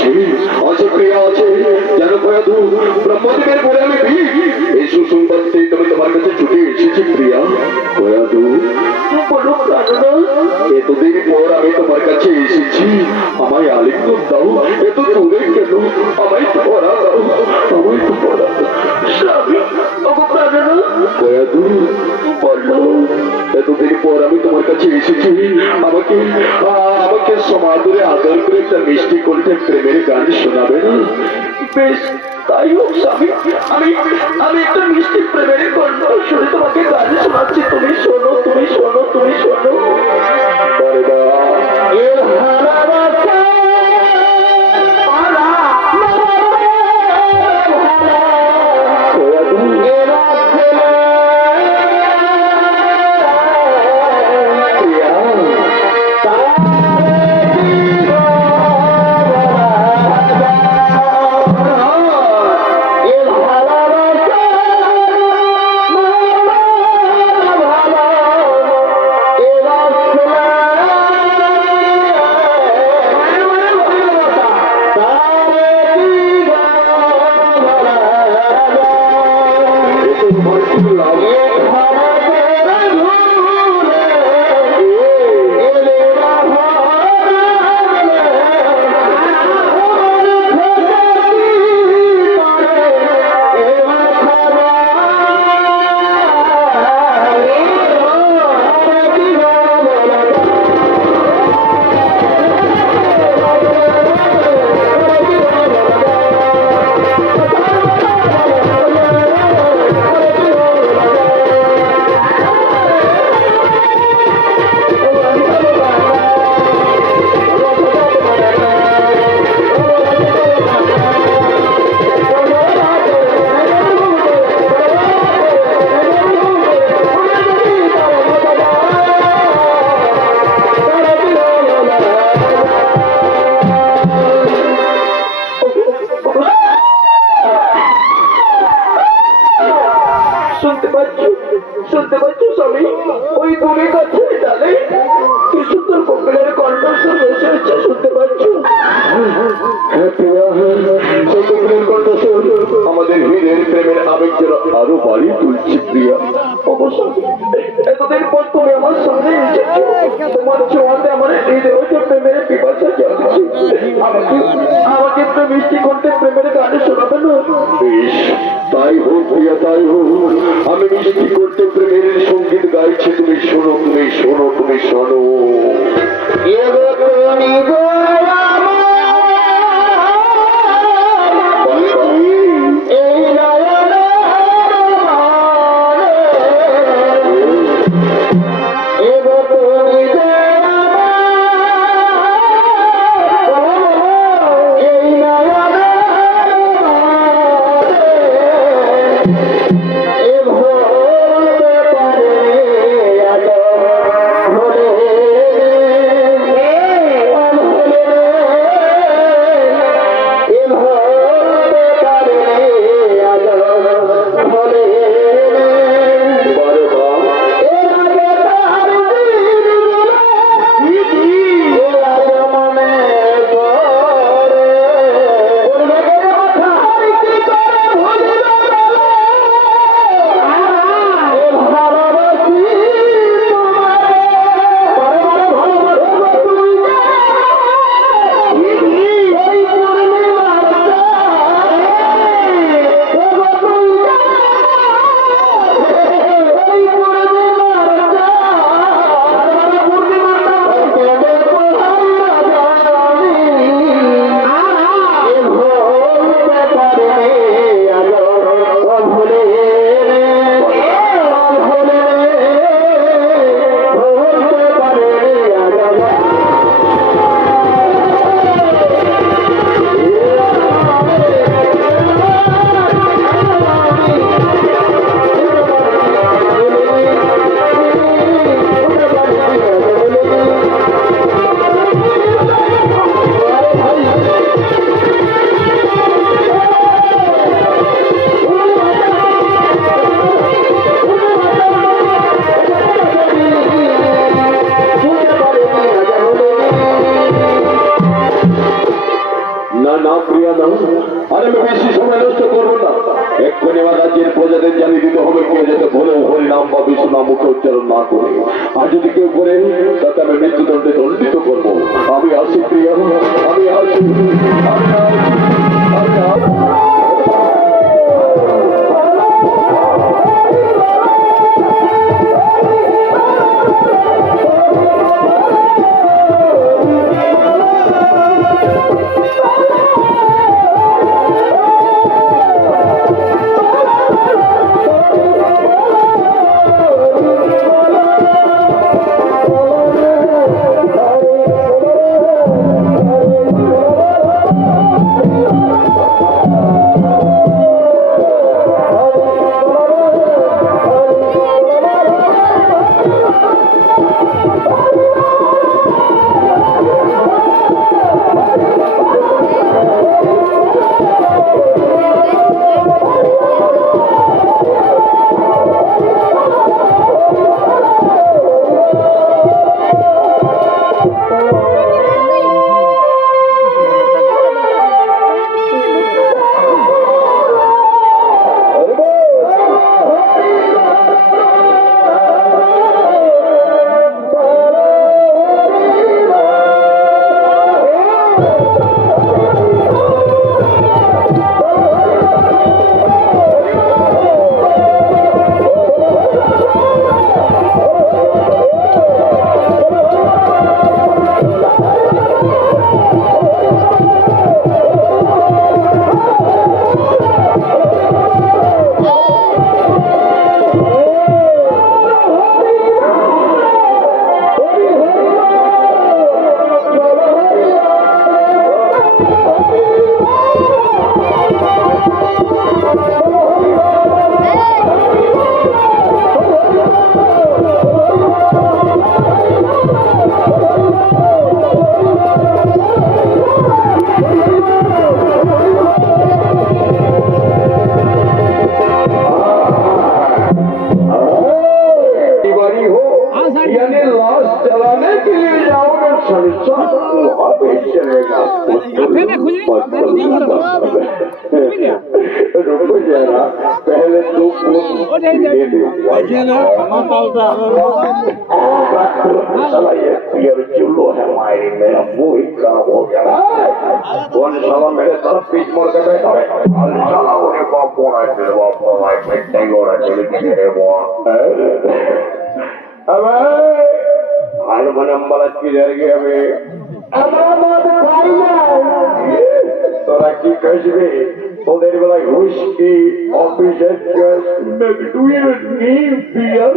আছে আছে প্রিয়া আছে জানো কয়াদু ব্রহ্মদেবের বলে আমি এই সুসংবাদ পেয়ে তবে তোমার কাছে ছুটে এসেছি প্রিয়া কয়াদু বলো প্রাণনা এতদিন পর আমি তোমার কাছে এসেছি আমায় আলিঙ্গন দাও এত দূরে কেন আমায় ধরা দাও আমায় ধরা স্বামী ওগো প্রাণনা কয়াদু বলো এতদিন পর আমি তোমার কাছে এসেছি আমাকে আমাকে সমাদরে আদর করে একটা মিষ্টি কণ্ঠে প্রেমের গান শোনাবে না বেশ তাই হোক স্বামী আমি আমি একটা মিষ্টি প্রেমের কণ্ঠ শুনে তোমাকে গান শোনাচ্ছি তুমি শোনো তুমি শোনো তুমি শোনো শুনতে পাচ্ছ স্বামী ওই দূরে কাছে ডালে কি সুন্দর কোকিলের কণ্ঠস্বর ভেসে হচ্ছে শুনতে পাচ্ছ কোকিলের কণ্ঠস্বর আমাদের হৃদয়ের প্রেমের আবেগ যেন আরো বাড়িয়ে তুলছে প্রিয়া এতদিন পর তুমি আমার সামনে এসেছো তোমার ছোঁয়াতে আমার হৃদয় প্রেমের পিপাসা জাগছে আমাকে আমাকে একটু মিষ্টি কণ্ঠে প্রেমের গানে শোনাবে না বেশ তাই হোক প্রিয়া তাই হোক আমি মিষ্টি করতে প্রেমের সঙ্গীত গাইছি তুমি শোনো তুমি শোনো তুমি শোনো না না প্রিয়া না, আর আমি বেশি সময় নষ্ট করবো না। এক্ষুনি আমার রাজ্যের প্রজাদের জানিয়ে দিতে হবে, কেউ যাতে ভুলেও হরিনাম বা বিষ্ণু নাম মুখে উচ্চারণ না করে। আর যদি কেউ করে তাকে আমি মৃত্যুদণ্ডে দণ্ডিত করবো। আমি আসি প্রিয়া, আমি আসি, আমি আসি, আমি আসি। पहले तो ये चुल्लो है हमारी, मेरा मुंह ही खराब हो गया। कौन साला मेरे तरफ पीछ मोड़ के बैठा है? साला उन्हें बाप बोला है, मेरे बाप को लाइफ में टेंग हो रहा है, मेरे बाप। अबे हाल मनम्बलत की जरगी अबे তোরা কি কাজবে? তোদের বেলায় হুইস্কি, অফিসের গ্যাস, মেঘডুয়ের নিম বিয়ার,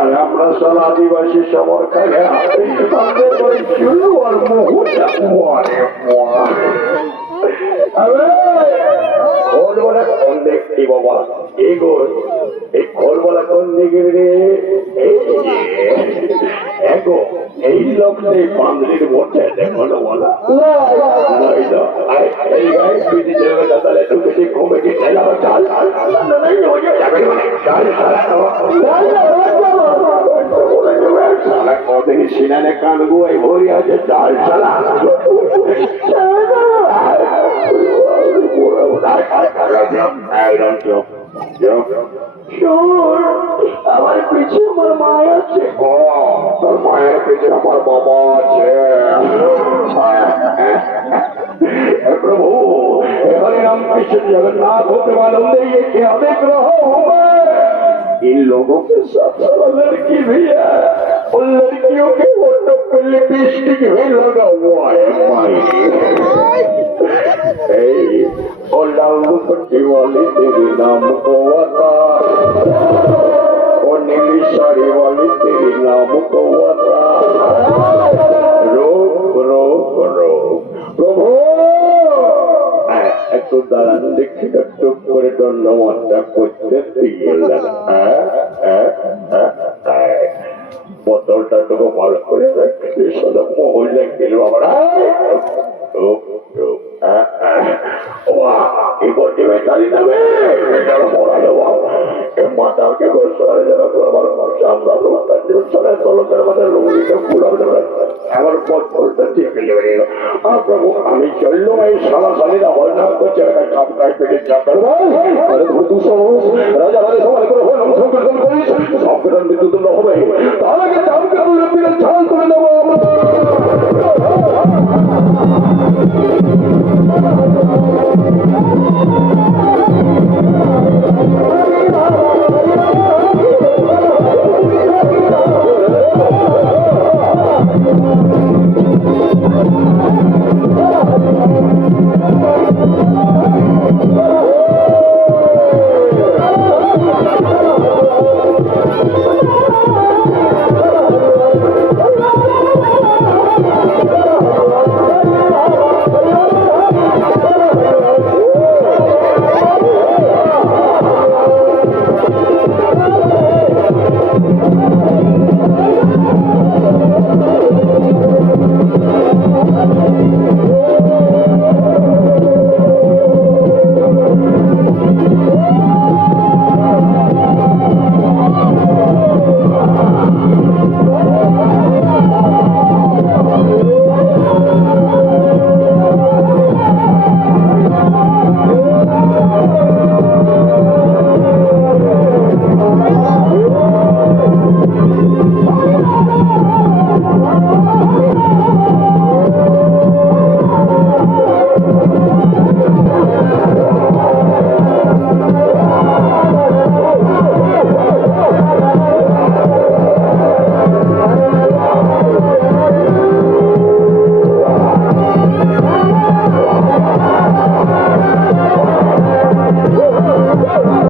আর আমরা সারা আদিবাসী সবার খাগে আমাদের বাড়ি ছিল আর মুহুটা মরে খোলবেলা কোন দেখছি বাবা? এগো এই খোলবেলা কোন দিকে রে? এগো এই লোকটা এই বাংলির মোটে দেখো না বলা কমিটি সিনানে কানবো এই ভরি আছে চাল চালা আমার পিছিয়ে আমার মায় আছে, তোর মায়ের পিছিয়ে আমার বাবা আছে। प्रभु हरे राम कृष्ण जगन्नाथ होते मालूम नहीं ये क्या देख रहा हूँ मैं? इन लोगों के साथ लड़की भी है, उन लड़कियों के फोटो पे लिपस्टिक भी लगा हुआ है भाई। और लाल पट्टी वाली तेरे नाम को आता, और नीली साड़ी वाली तेरे नाम को आता। रोक रोक रोक प्रभु একটু দাঁড়ান দেখি টুক করে দণ্ডমাত্রা করতে দিলেন। বোতলটা টুকু ভালো করে রাখতে সাদা মহিলা গেল আবার এই বটি বেতালি দেবে মরা দেবো মাতাকে গোসল যেন আমার আমরা চলে তলকের মধ্যে লুঙ্গিটা খুলাবে আমার পথটা ঠিক পেলে বেরিয়ে প্রভু আমি চললুম এই সারা সালিরা হয় না করছে কাপড়ায় পেটে চাকর রাজা রাজা সবাই করে হল সংকীর্তন করিস সংকীর্তন বিদ্যুৎ হবে তাহলে চালকে তুলে ছাল করে দেবো